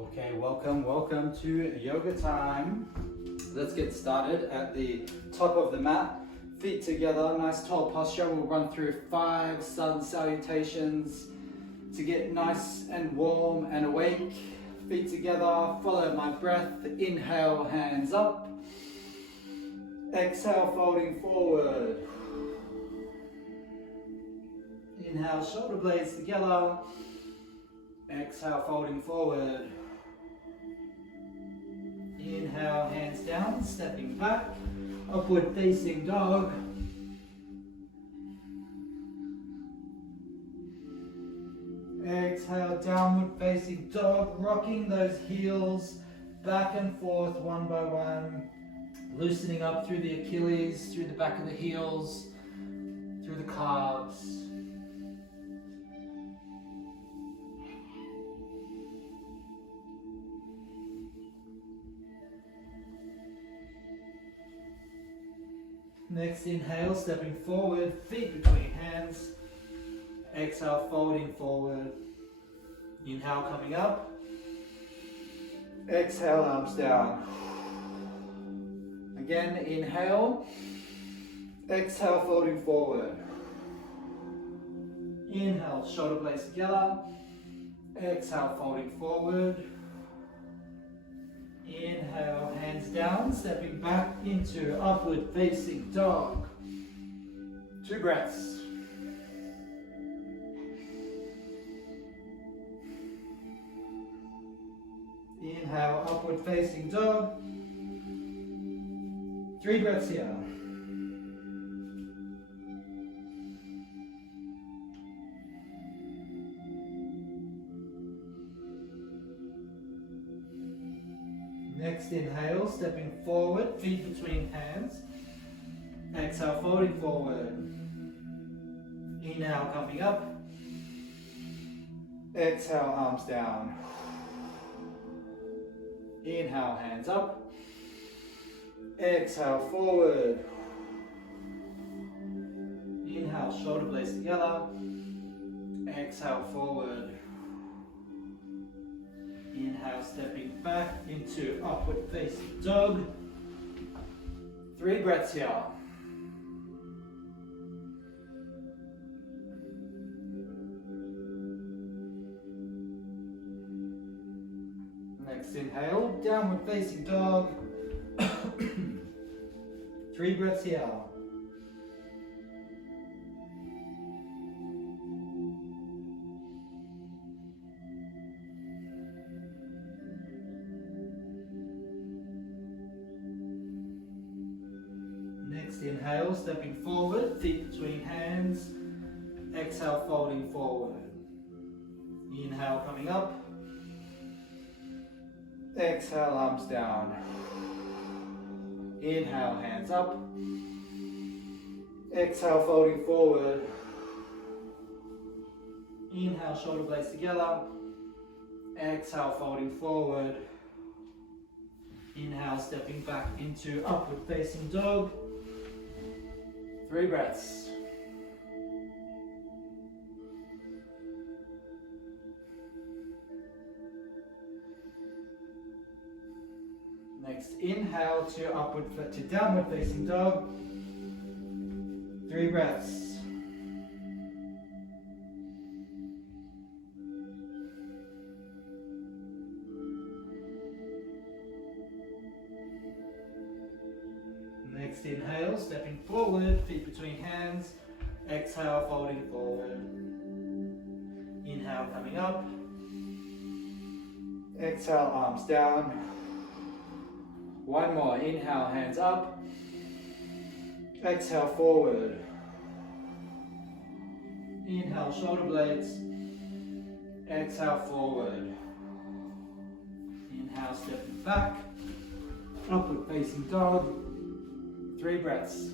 Okay, welcome to yoga time. Let's get started at the top of the mat. Feet together, nice tall posture. We'll run through 5 sun salutations to get nice and warm and awake. Feet together, follow my breath. Inhale, hands up. Exhale, folding forward. Inhale, shoulder blades together. Exhale, folding forward. Inhale, hands down, stepping back. Upward facing dog. Exhale, downward facing dog, rocking those heels back and forth one by one. Loosening up through the Achilles, through the back of the heels, through the calves. Next inhale, stepping forward, feet between hands. Exhale, folding forward. Inhale, coming up. Exhale, arms down. Again, inhale. Exhale, folding forward. Inhale, shoulder blades together. Exhale, folding forward. Inhale, hands down, stepping back into upward facing dog. 2 breaths. Inhale, upward facing dog. 3 breaths here. Next inhale, stepping forward, feet between hands. Exhale, folding forward. Inhale, coming up. Exhale, arms down. Inhale, hands up. Exhale, forward. Inhale, shoulder blades together. Exhale, forward. Inhale, stepping back into upward facing dog. 3 breaths here. Next inhale, downward facing dog. 3 breaths here. Next inhale, stepping forward, feet between hands. Exhale, folding forward. Inhale, coming up. Exhale, arms down. Inhale, hands up. Exhale, folding forward. Inhale, shoulder blades together. Exhale, folding forward. Inhale, stepping back into upward facing dog. 3 breaths. Next, inhale to downward facing dog. 3 breaths. Next inhale, stepping forward, feet between hands. Exhale, folding forward. Inhale, coming up. Exhale, arms down. 1 more, inhale, hands up. Exhale, forward. Inhale, shoulder blades. Exhale, forward. Inhale, stepping back. Upward facing dog. 3 breaths.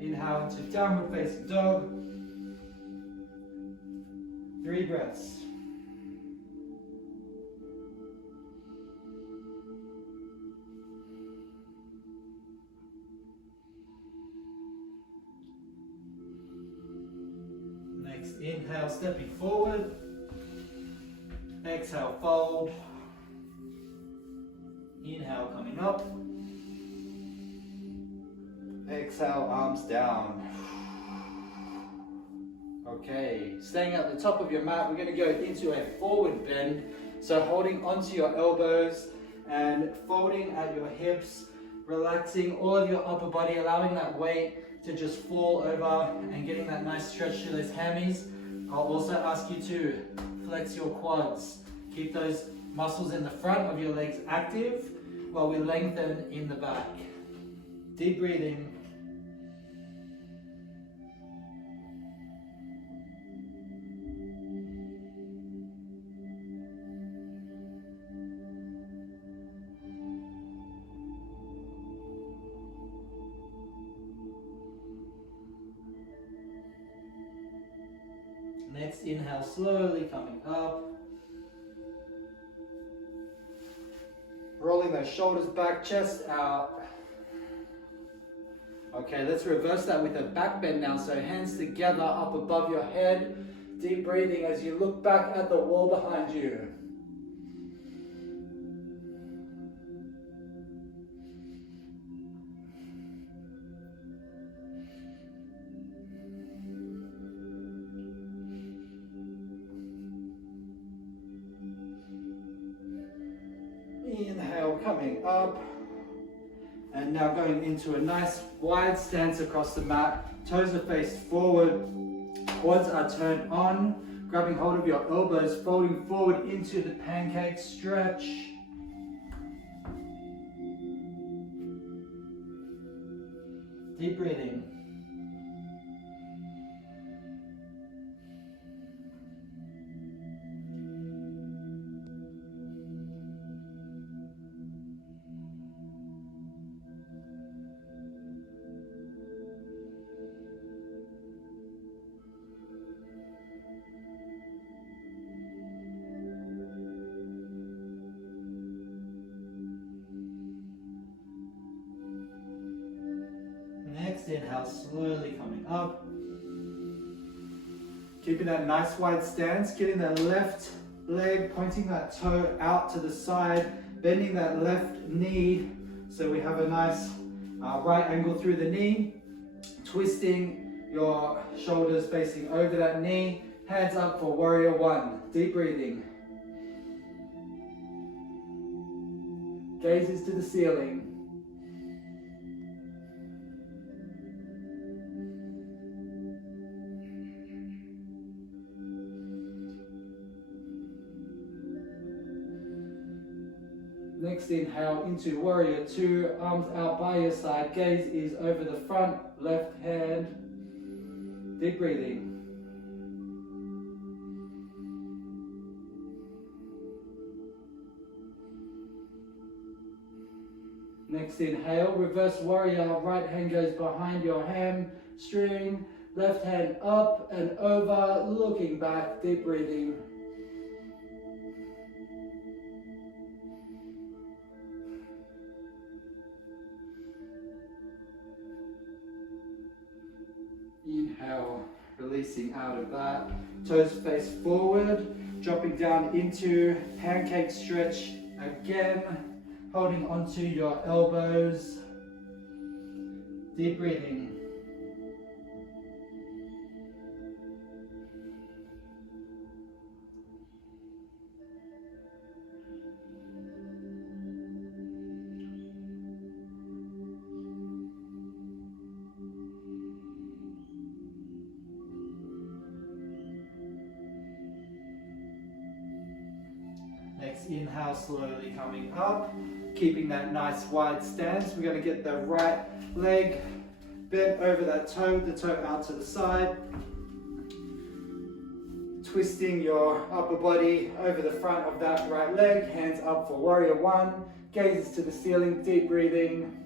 Inhale into downward facing dog. 3 breaths. Next inhale, stepping forward. Exhale, fold. Inhale, coming up. Exhale, arms down. Okay, staying at the top of your mat, we're going to go into a forward bend. So holding onto your elbows and folding at your hips, relaxing all of your upper body, allowing that weight to just fall over and getting that nice stretch to those hammies. I'll also ask you to flex your quads. Keep those muscles in the front of your legs active while we lengthen in the back. Deep breathing. Next inhale, slowly coming up. Rolling those shoulders back, chest out. Okay, let's reverse that with a back bend now. So hands together up above your head. Deep breathing as you look back at the wall behind you. Inhale, coming up. And now going into a nice wide stance across the mat. Toes are faced forward. Quads are turned on. Grabbing hold of your elbows, folding forward into the pancake stretch. Deep breathing. Next inhale, slowly coming up. Keeping that nice wide stance, getting that left leg, pointing that toe out to the side, bending that left knee so we have a nice right angle through the knee, twisting your shoulders facing over that knee, hands up for warrior one. Deep breathing. Gazes to the ceiling. Next inhale into warrior two, arms out by your side, gaze is over the front, left hand. Deep breathing. Next inhale, reverse warrior, right hand goes behind your hamstring, left hand up and over, looking back, deep breathing. Inhale, releasing out of that. Toes face forward, dropping down into pancake stretch again, holding onto your elbows. Deep breathing. Next inhale, slowly coming up, keeping that nice wide stance. We're going to get the right leg bent over that toe, the toe out to the side. Twisting your upper body over the front of that right leg, hands up for warrior one, gazes to the ceiling, deep breathing.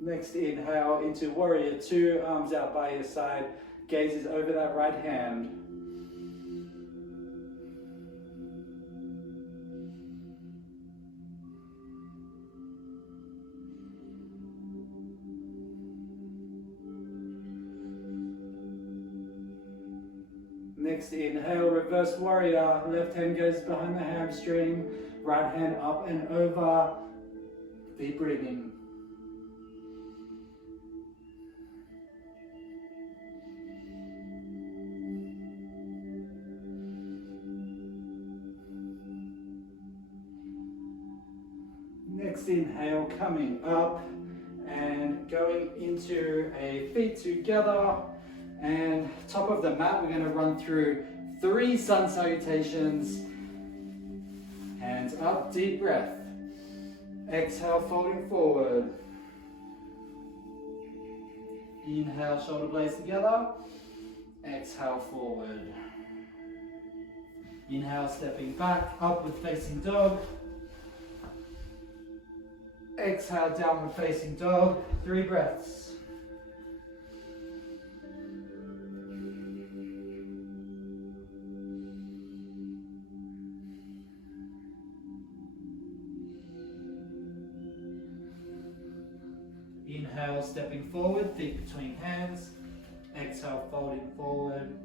Next inhale into warrior two, arms out by your side, gazes over that right hand. Next inhale, reverse warrior. Left hand goes behind the hamstring. Right hand up and over. Deep breathing. Next inhale, coming up and going into a feet together and top of the mat. We're going to run through 3 sun salutations. Hands up, deep breath. Exhale, folding forward. Inhale, shoulder blades together. Exhale, forward. Inhale, stepping back, upward facing dog. Exhale, downward facing dog. 3 breaths. Inhale, stepping forward, feet between hands. Exhale, folding forward.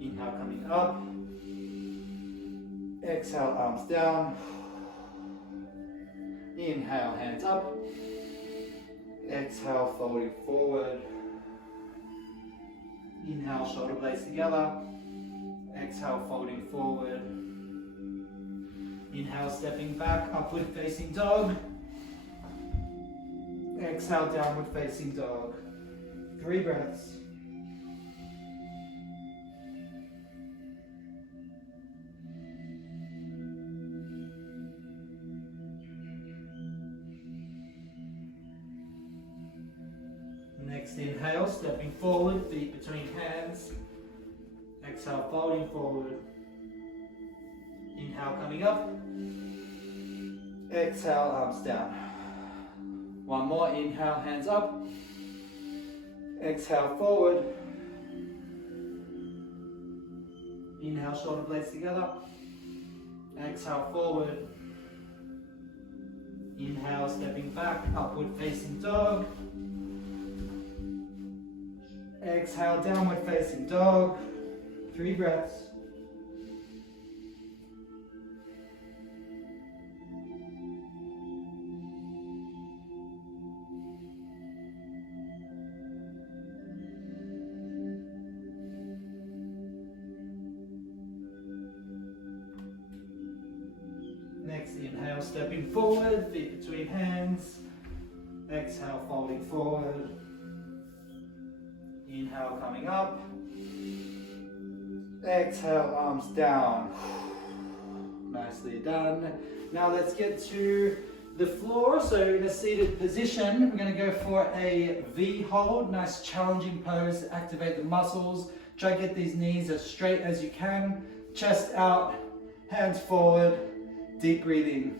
Inhale, coming up. Exhale, arms down. Inhale, hands up. Exhale, folding forward. Inhale, shoulder blades together. Exhale, folding forward. Inhale, stepping back, upward facing dog. Exhale, downward facing dog. 3 breaths. Next inhale, stepping forward, feet between hands. Exhale, folding forward. Inhale, coming up. Exhale, arms down. One more, inhale, hands up. Exhale, forward. Inhale, shoulder blades together. Exhale, forward. Inhale, stepping back, upward facing dog. Exhale, downward facing dog. 3 breaths. Next inhale, stepping forward, feet between hands. Exhale, folding forward. Inhale, coming up. Exhale, arms down. Nicely done. Now let's get to the floor. So in a seated position, we're going to go for a V hold. Nice challenging pose to activate the muscles. Try to get these knees as straight as you can. Chest out, hands forward. Deep breathing.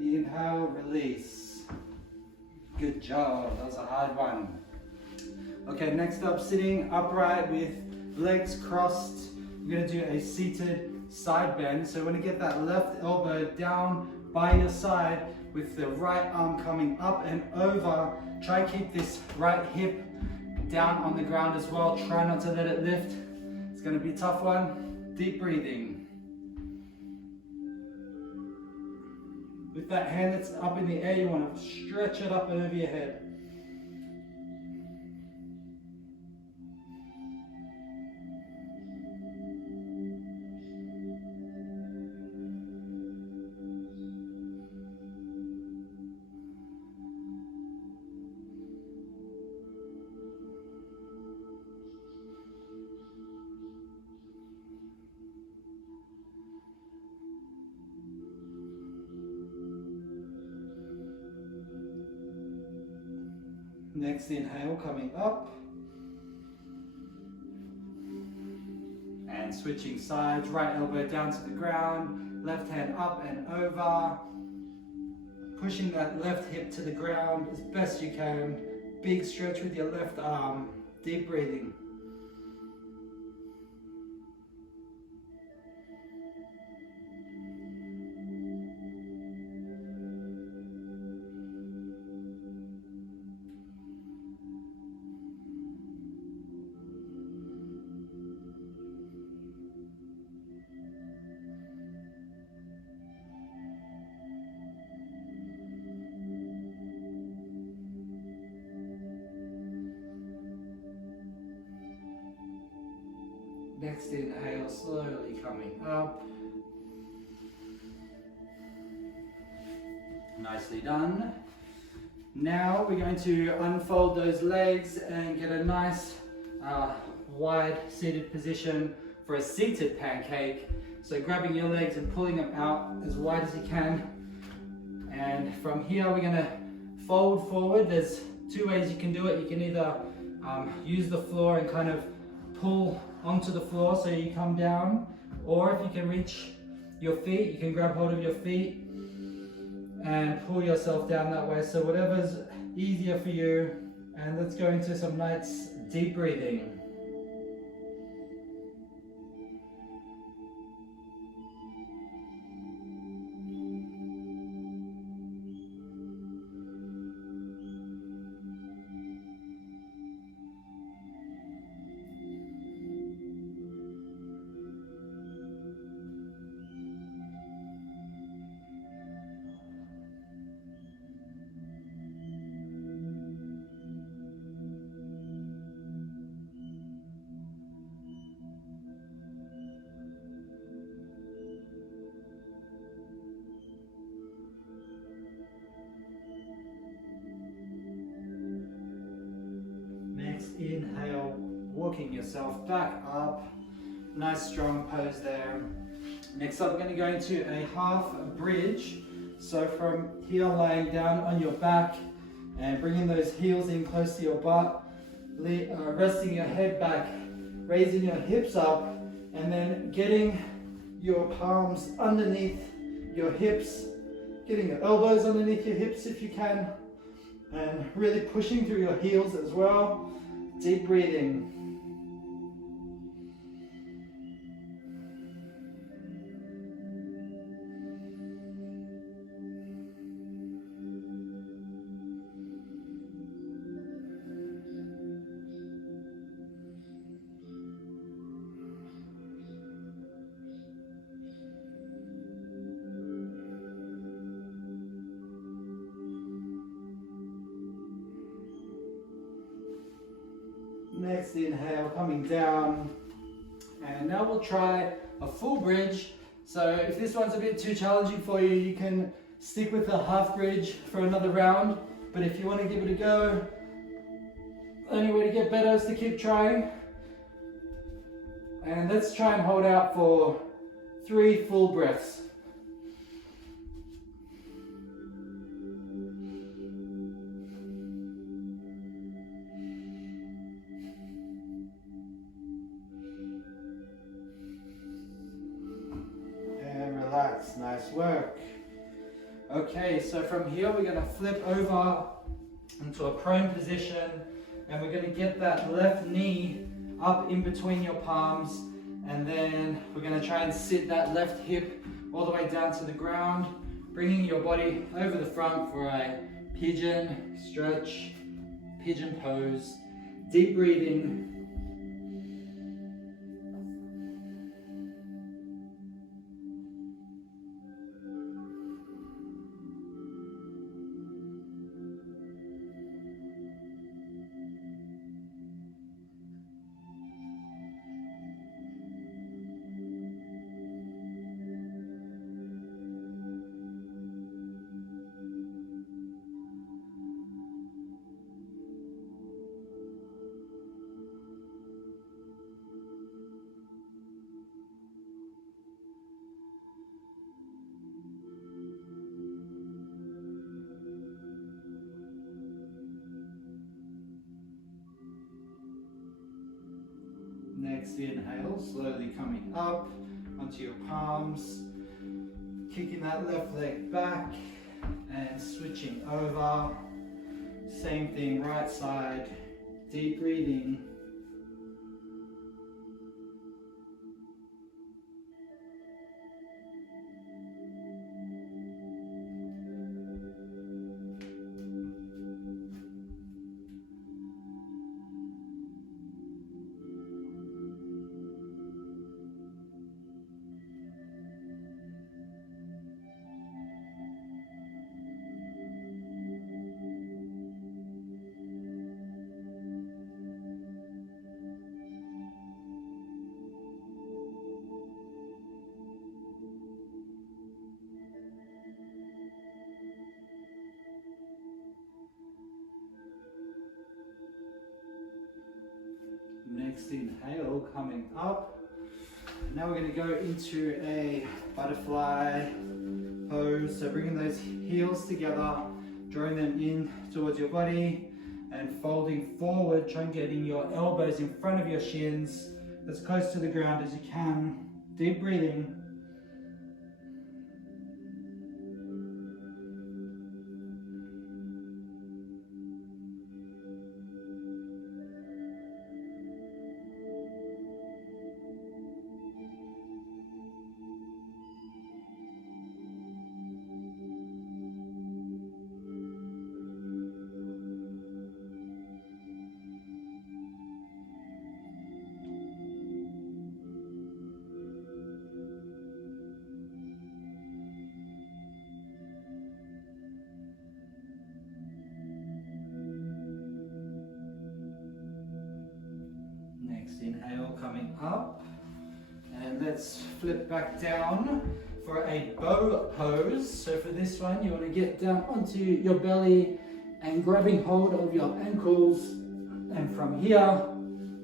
Inhale, release. Good job, that was a hard one. Okay, next up, sitting upright with legs crossed. We're gonna do a seated side bend. So we're gonna get that left elbow down by your side with the right arm coming up and over. Try to keep this right hip down on the ground as well. Try not to let it lift. It's gonna be a tough one. Deep breathing. With that hand that's up in the air, you want to stretch it up and over your head. Next inhale, coming up. And switching sides, right elbow down to the ground, left hand up and over, pushing that left hip to the ground as best you can. Big stretch with your left arm, deep breathing. Next inhale, slowly coming up. Nicely done. Now we're going to unfold those legs and get a nice wide seated position for a seated pancake. So grabbing your legs and pulling them out as wide as you can. And from here we're going to fold forward. There's two ways you can do it. You can either use the floor and kind of pull onto the floor so you come down, or if you can reach your feet, you can grab hold of your feet and pull yourself down that way. So whatever's easier for you. And let's go into some nice deep breathing. Inhale, walking yourself back up. Nice strong pose there. Next up, we're going to go into a half bridge. So from here, lying down on your back and bringing those heels in close to your butt, resting your head back, raising your hips up, and then getting your palms underneath your hips, getting your elbows underneath your hips if you can, and really pushing through your heels as well. Deep breathing. Next inhale, coming down, and now we'll try a full bridge. So if this one's a bit too challenging for you, you can stick with the half bridge for another round, but if you want to give it a go, the only way to get better is to keep trying. And let's try and hold out for 3 full breaths. Relax, nice work. Okay, so from here we're going to flip over into a prone position, and we're going to get that left knee up in between your palms, and then we're going to try and sit that left hip all the way down to the ground, bringing your body over the front for a pigeon stretch, pigeon pose. Deep breathing. Next inhale, slowly coming up onto your palms. Kicking that left leg back and switching over. Same thing, right side. Deep breathing. Next inhale, coming up. Now we're going to go into a butterfly pose. So bringing those heels together, drawing them in towards your body and folding forward, trying getting your elbows in front of your shins as close to the ground as you can. Deep breathing. Inhale, coming up, and let's flip back down for a bow pose. So for this one, you want to get down onto your belly and grabbing hold of your ankles, and from here,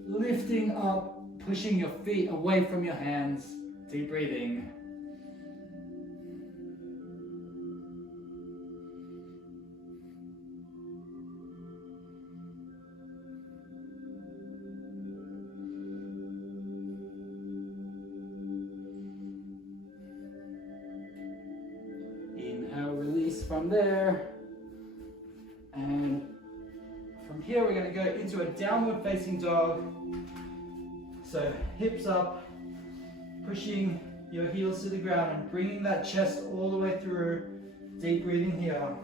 lifting up, pushing your feet away from your hands. Deep breathing. From there, and from here we're going to go into a downward facing dog. So hips up, pushing your heels to the ground and bringing that chest all the way through. Deep breathing here.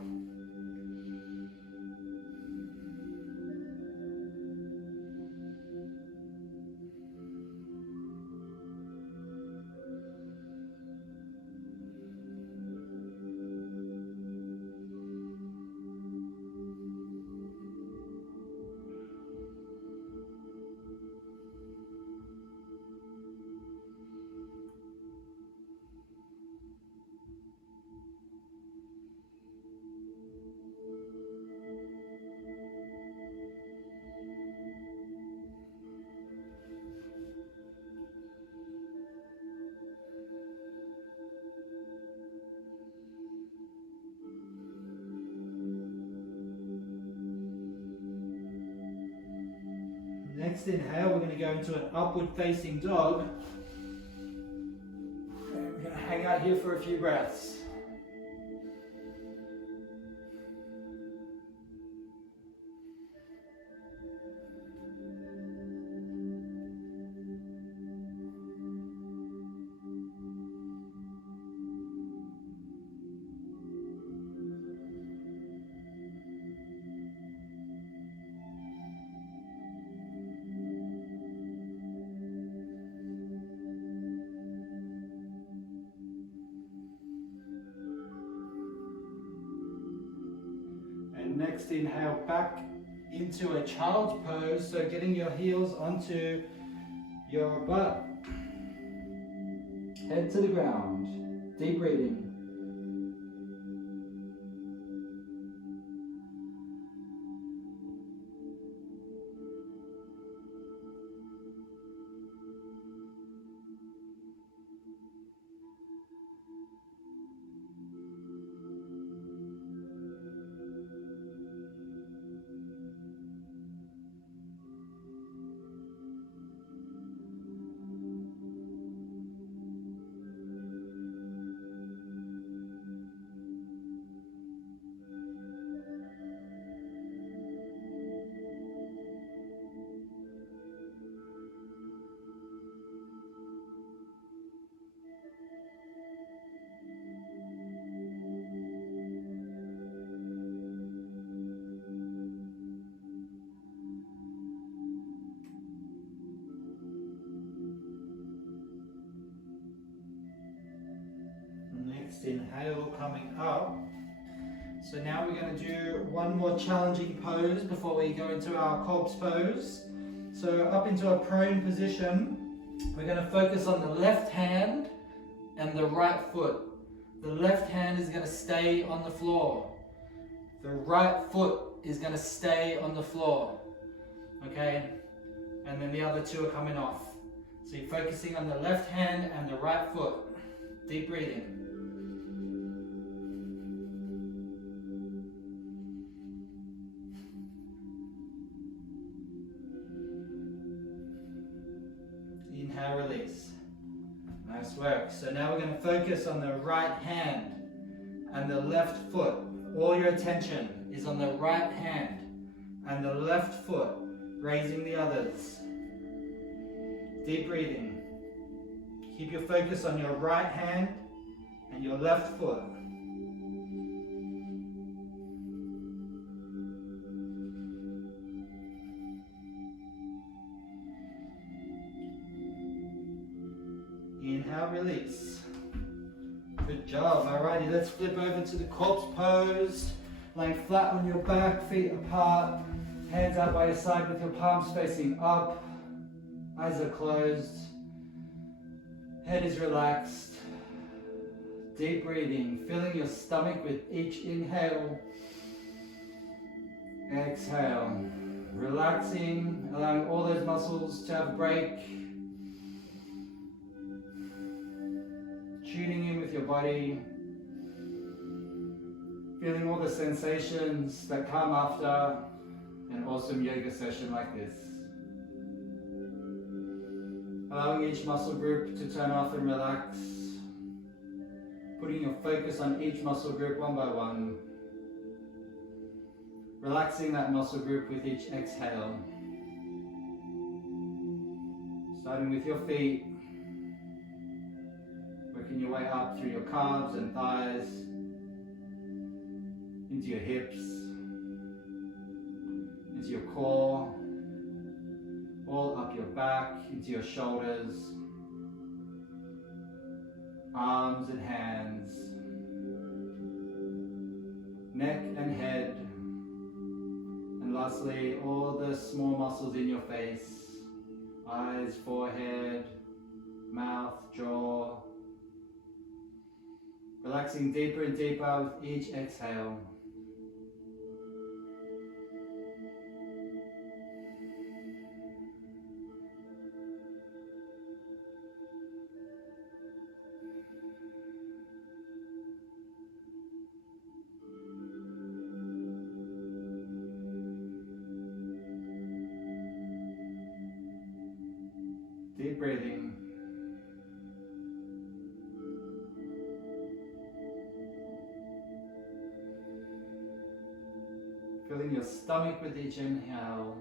Next inhale, we're going to go into an upward facing dog. And we're going to hang out here for a few breaths. Next inhale, back into a child's pose, so getting your heels onto your butt. Head to the ground. Deep breathing. Next inhale, coming up. So now we're going to do one more challenging pose before we go into our corpse pose. So up into a prone position, we're going to focus on the left hand and the right foot. The left hand is going to stay on the floor. The right foot is going to stay on the floor. Okay? And then the other two are coming off. So you're focusing on the left hand and the right foot. Deep breathing. Inhale, release. Nice work. So now we're going to focus on the right hand and the left foot. All your attention is on the right hand and the left foot, raising the others. Deep breathing. Keep your focus on your right hand and your left foot. Inhale, release. Good job. Alrighty, let's flip over to the corpse pose. Laying flat on your back, feet apart, hands out by your side with your palms facing up. Eyes are closed. Head is relaxed. Deep breathing, filling your stomach with each inhale. Exhale. Relaxing, allowing all those muscles to have a break. Tuning in with your body. Feeling all the sensations that come after an awesome yoga session like this. Allowing each muscle group to turn off and relax. Putting your focus on each muscle group one by one. Relaxing that muscle group with each exhale. Starting with your feet. Working your way up through your calves and thighs. Into your hips. Into your core. All up your back, into your shoulders, arms and hands, neck and head, and lastly, all the small muscles in your face, eyes, forehead, mouth, jaw, relaxing deeper and deeper with each exhale. Deep breathing. Filling your stomach with each inhale.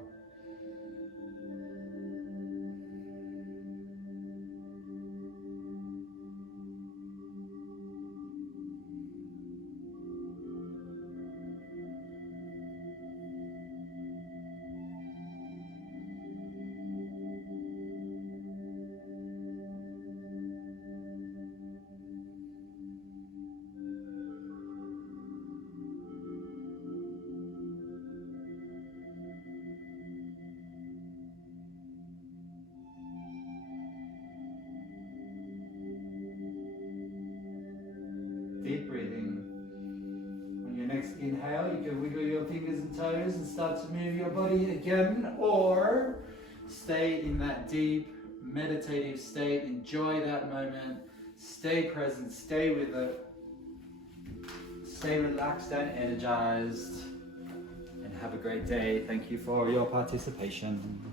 Deep breathing. On your next inhale, you can wiggle your fingers and toes and start to move your body again, or stay in that deep meditative state. Enjoy that moment. Stay present, stay with it. Stay relaxed and energized. And have a great day. Thank you for your participation.